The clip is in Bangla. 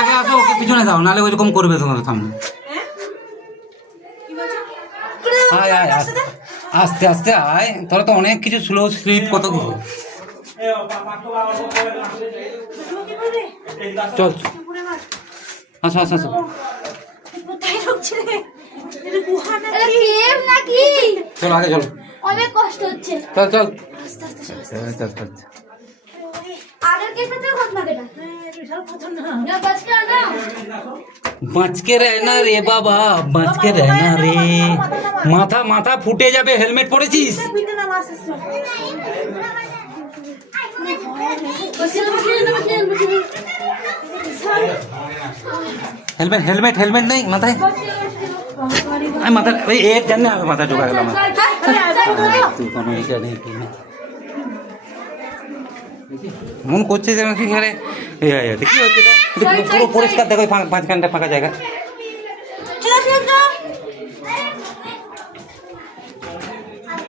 আগে আসো, ওকে পিছনে দাও, নাহলে ওইরকম করবে তোমার সামনে। আয় আয় আস্তে আস্তে আস্তে আয়, তোরা তো অনেক কিছু স্লো স্লিপ কত কিছু। চল আসো আসো আসো, চলো আগে চলো, অনেক কষ্ট হচ্ছে। চল চল চল চল। বাঁচকে रहना রে বাবা, বাঁচকে रहना রে। মাথা মাথা ফুটে যাবে, হেলমেট পরেছিস? হেলমেট হেলমেট হেলমেট নেই মাথায়? আমি মাথা এই এক জানি আমি মাথা ঢোকা গেলাম। তুই কোনো ইচ্ছা নেই কি না মন করছে যেন কি ঘরে কি হচ্ছে, পুরো পরিষ্কার দেখো, মাঝখানটা ফাঁকা জায়গা।